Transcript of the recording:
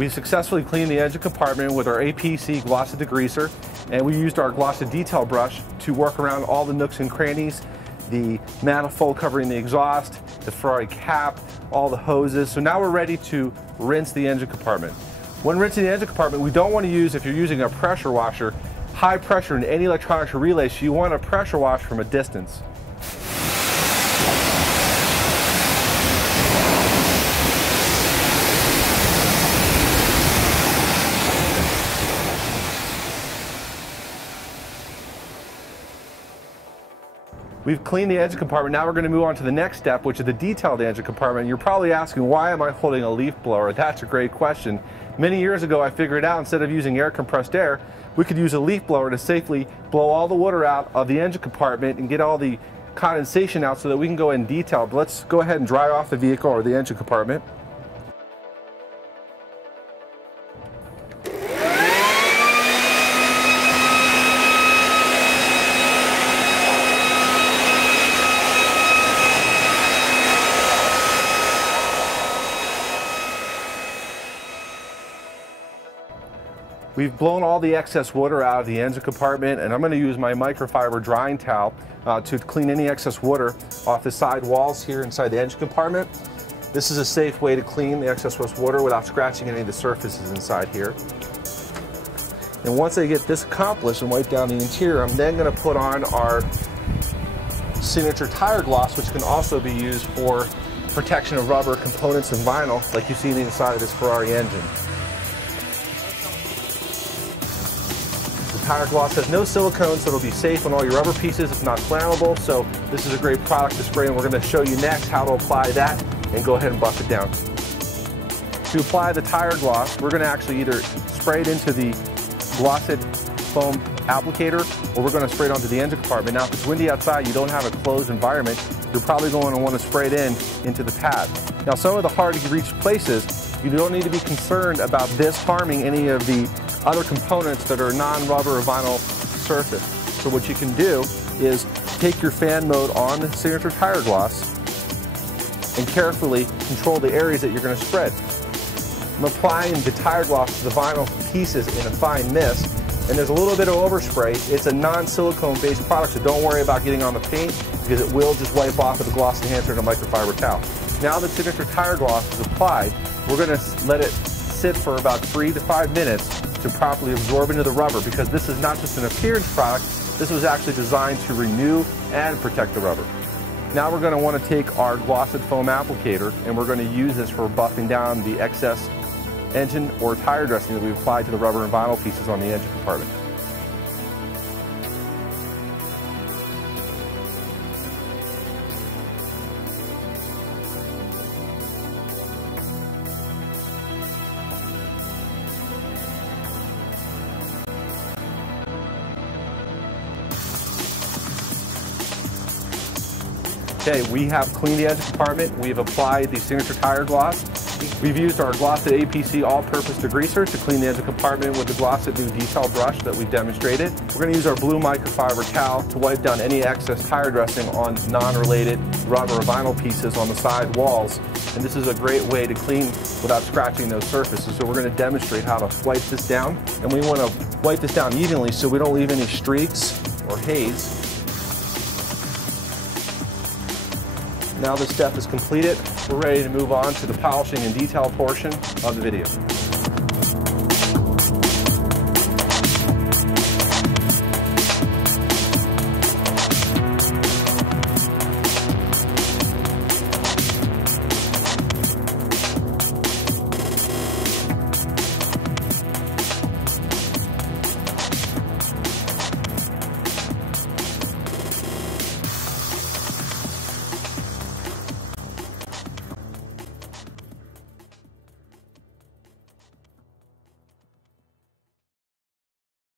We successfully cleaned the engine compartment with our A.P.C glossy degreaser, and we used our glossy detail brush to work around all the nooks and crannies, the manifold covering the exhaust, the Ferrari cap, all the hoses. So now we're ready to rinse the engine compartment. When rinsing the engine compartment, we don't want to use, if you're using a pressure washer, high pressure in any electronics or relays, so you want to pressure wash from a distance. We've cleaned the engine compartment. Now we're going to move on to the next step, which is the detail of the engine compartment. You're probably asking, why am I holding a leaf blower? That's a great question. Many years ago, I figured out instead of using air compressed air, we could use a leaf blower to safely blow all the water out of the engine compartment and get all the condensation out so that we can go in detail. But let's go ahead and dry off the vehicle or the engine compartment. We've blown all the excess water out of the engine compartment, and I'm going to use my microfiber drying towel to clean any excess water off the side walls here inside the engine compartment. This is a safe way to clean the excess water without scratching any of the surfaces inside here. And once I get this accomplished and wipe down the interior, I'm then going to put on our signature tire gloss, which can also be used for protection of rubber components and vinyl, like you see on the inside of this Ferrari engine. Tire gloss has no silicone, so it'll be safe on all your rubber pieces. It's not flammable, so this is a great product to spray, and we're going to show you next how to apply that and go ahead and buff it down. To apply the tire gloss, we're going to actually either spray it into the glossed foam applicator, or we're going to spray it onto the engine compartment. Now, if it's windy outside, you don't have a closed environment, you're probably going to want to spray it into the pad. Now, some of the hard to reach places, you don't need to be concerned about this harming any of the other components that are non-rubber or vinyl surface. So what you can do is take your fan mode on the signature tire gloss and carefully control the areas that you're going to spread. I'm applying the tire gloss to the vinyl pieces in a fine mist, and there's a little bit of overspray. It's a non-silicone based product, so don't worry about getting on the paint because it will just wipe off with a gloss enhancer and a microfiber towel. Now the signature tire gloss is applied, we're going to let it sit for about 3 to 5 minutes to properly absorb into the rubber, because this is not just an appearance product, this was actually designed to renew and protect the rubber. Now we're going to want to take our glossed foam applicator, and we're going to use this for buffing down the excess engine or tire dressing that we applied to the rubber and vinyl pieces on the engine compartment. Okay, we have cleaned the engine compartment. We've applied the signature tire gloss. We've used our glossed A.P.C all-purpose degreaser to clean the engine compartment with the glossed new detail brush that we demonstrated. We're going to use our blue microfiber towel to wipe down any excess tire dressing on non-related rubber or vinyl pieces on the side walls. And this is a great way to clean without scratching those surfaces. So we're going to demonstrate how to wipe this down. And we want to wipe this down evenly so we don't leave any streaks or haze. Now this step is completed, we're ready to move on to the polishing and detail portion of the video.